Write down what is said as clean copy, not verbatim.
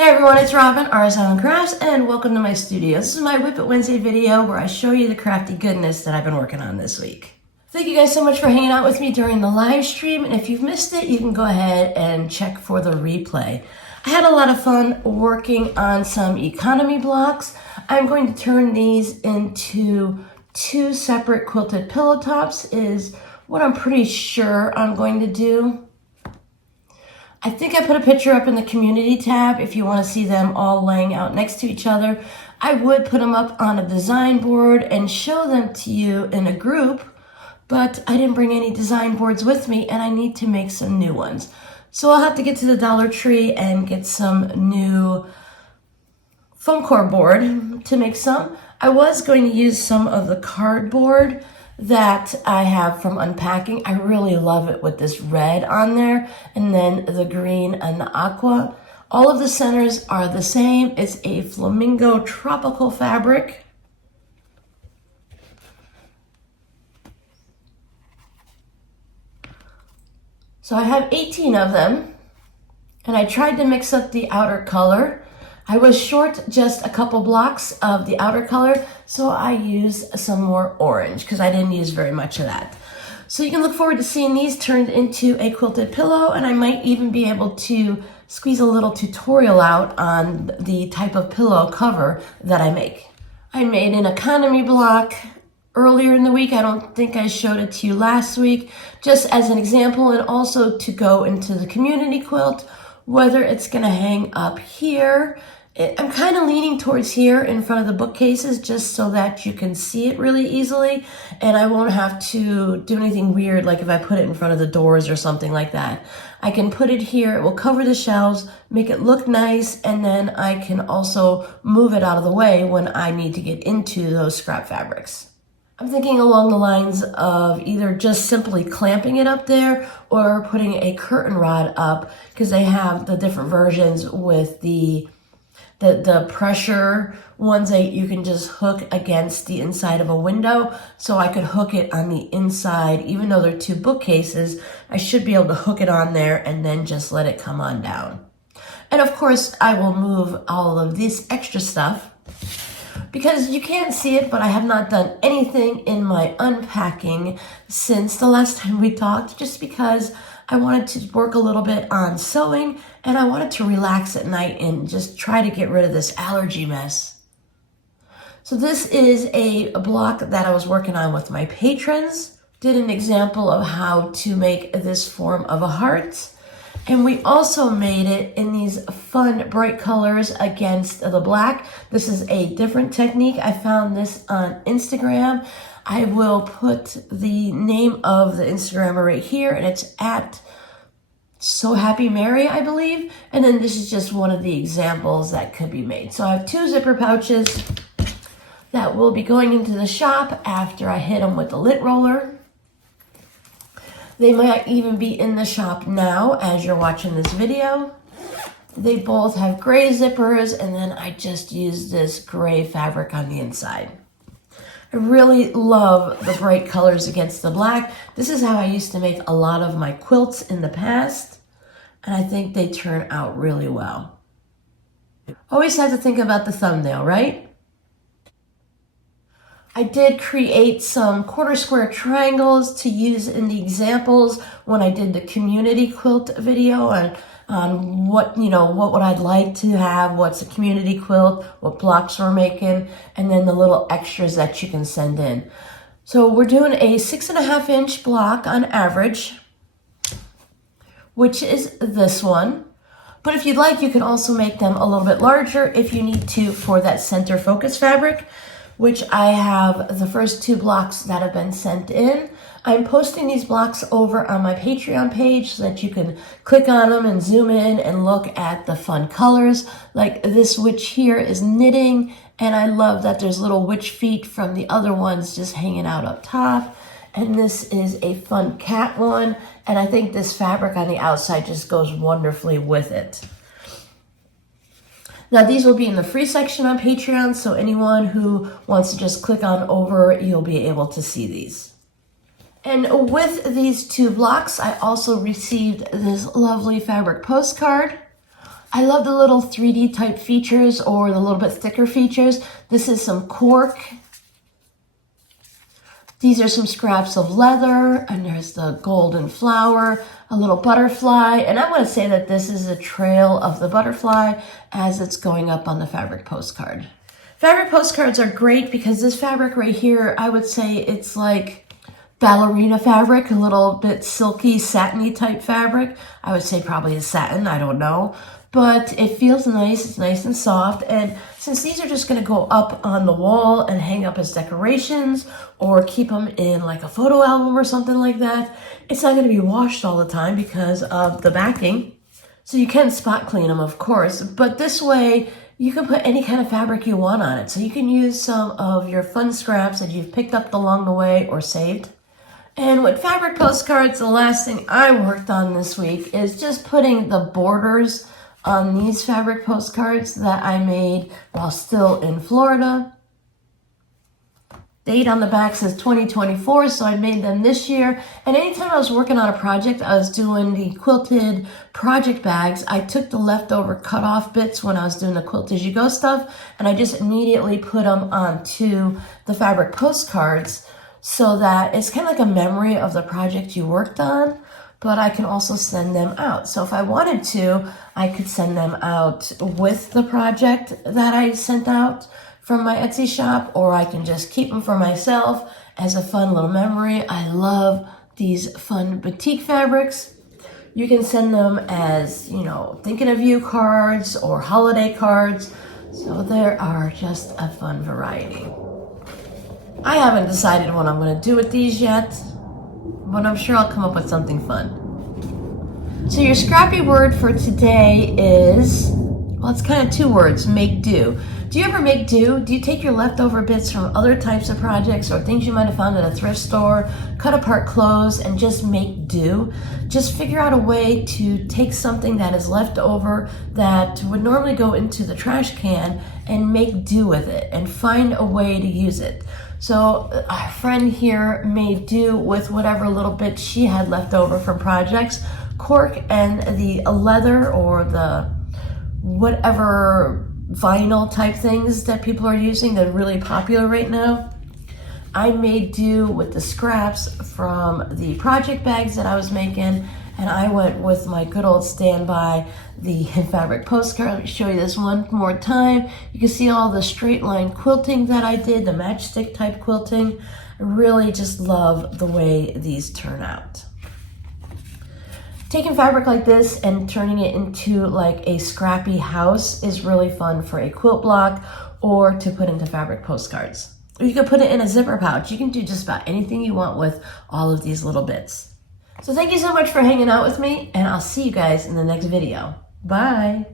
Hey everyone, it's Robin, RS Crafts, and welcome to my studio. This is my Whip It Wednesday video where I show you the crafty goodness that I've been working on this week. Thank you guys so much for hanging out with me during the live stream, and if you've missed it, you can go ahead and check for the replay. I had a lot of fun working on some economy blocks. I'm going to turn these into two separate quilted pillow tops is what I'm pretty sure I'm going to do. I think I put a picture up in the community tab if you want to see them all laying out next to each other. I would put them up on a design board and show them to you in a group, but I didn't bring any design boards with me and I need to make some new ones. So I'll have to get to the Dollar Tree and get some new foam core board to make some. I was going to use some of the cardboard that I have from unpacking. I really love it with this red on there and then the green and the aqua. All of the centers are the same. It's a flamingo tropical fabric. So I have 18 of them and I tried to mix up the outer color. I was short just a couple blocks of the outer color, so I used some more orange because I didn't use very much of that. So you can look forward to seeing these turned into a quilted pillow, and I might even be able to squeeze a little tutorial out on the type of pillow cover that I make. I made an economy block earlier in the week. I don't think I showed it to you last week, just as an example, and also to go into the community quilt, whether it's going to hang up here. I'm kind of leaning towards here in front of the bookcases just so that you can see it really easily and I won't have to do anything weird like if I put it in front of the doors or something like that. I can put it here, it will cover the shelves, make it look nice, and then I can also move it out of the way when I need to get into those scrap fabrics. I'm thinking along the lines of either just simply clamping it up there or putting a curtain rod up because they have the different versions with the pressure ones that you can just hook against the inside of a window. So I could hook it on the inside, even though they're two bookcases, I should be able to hook it on there and then just let it come on down. And of course, I will move all of this extra stuff because you can't see it, but I have not done anything in my unpacking since the last time we talked, just because I wanted to work a little bit on sewing and I wanted to relax at night and just try to get rid of this allergy mess. So this is a block that I was working on with my patrons. Did an example of how to make this form of a heart. And we also made it in these fun bright colors against the black. This is a different technique. I found this on Instagram. I will put the name of the Instagrammer right here, and it's at So Happy Mary, I believe. And then this is just one of the examples that could be made. So I have two zipper pouches that will be going into the shop after I hit them with the lit roller. They might even be in the shop now as you're watching this video. They both have gray zippers, and then I just used this gray fabric on the inside. I really love the bright colors against the black. This is how I used to make a lot of my quilts in the past, and I think they turn out really well. Always have to think about the thumbnail, right? I did create some quarter square triangles to use in the examples when I did the community quilt video on what would I'd like to have, what's a community quilt, what blocks we're making, and then the little extras that you can send in. So we're doing a 6.5 inch block on average, which is this one. But if you'd like, you can also make them a little bit larger if you need to for that center focus fabric, which I have the first two blocks that have been sent in. I'm posting these blocks over on my Patreon page so that you can click on them and zoom in and look at the fun colors. Like this witch here is knitting, and I love that there's little witch feet from the other ones just hanging out up top. And this is a fun cat one, and I think this fabric on the outside just goes wonderfully with it. Now these will be in the free section on Patreon, so anyone who wants to just click on over, you'll be able to see these. And with these two blocks, I also received this lovely fabric postcard. I love the little 3D type features or the little bit thicker features. This is some cork. These are some scraps of leather, and there's the golden flower, a little butterfly, and I want to say that this is a trail of the butterfly as it's going up on the fabric postcard. Fabric postcards are great because this fabric right here, I would say it's like ballerina fabric, a little bit silky, satiny type fabric. I would say probably a satin, I don't know. But it feels nice, it's nice and soft. And since these are just gonna go up on the wall and hang up as decorations or keep them in like a photo album or something like that, it's not gonna be washed all the time because of the backing. So you can spot clean them, of course, but this way you can put any kind of fabric you want on it. So you can use some of your fun scraps that you've picked up along the way or saved. And with fabric postcards, the last thing I worked on this week is just putting the borders on these fabric postcards that I made while still in Florida. Date on the back says 2024, so I made them this year. And anytime I was working on a project, I was doing the quilted project bags. I took the leftover cut off bits when I was doing the Quilt As You Go stuff, and I just immediately put them onto the fabric postcards so that it's kind of like a memory of the project you worked on, but I can also send them out. So if I wanted to, I could send them out with the project that I sent out from my Etsy shop, or I can just keep them for myself as a fun little memory. I love these fun batik fabrics. You can send them as, you know, thinking of you cards or holiday cards. So there are just a fun variety. I haven't decided what I'm going to do with these yet, but I'm sure I'll come up with something fun. So your scrappy word for today is, well, it's kind of two words, make do. Do you ever make do? Do you take your leftover bits from other types of projects or things you might have found at a thrift store, cut apart clothes, and just make do? Just figure out a way to take something that is left over that would normally go into the trash can and make do with it and find a way to use it. So a friend here made do with whatever little bit she had left over from projects, cork and the leather or the whatever vinyl type things that people are using that are really popular right now. I made do with the scraps from the project bags that I was making, and I went with my good old standby, the fabric postcard. Let me show you this one more time. You can see all the straight line quilting that I did, the matchstick type quilting. I really just love the way these turn out. Taking fabric like this and turning it into like a scrappy house is really fun for a quilt block or to put into fabric postcards. Or you can put it in a zipper pouch. You can do just about anything you want with all of these little bits. So thank you so much for hanging out with me, and I'll see you guys in the next video. Bye.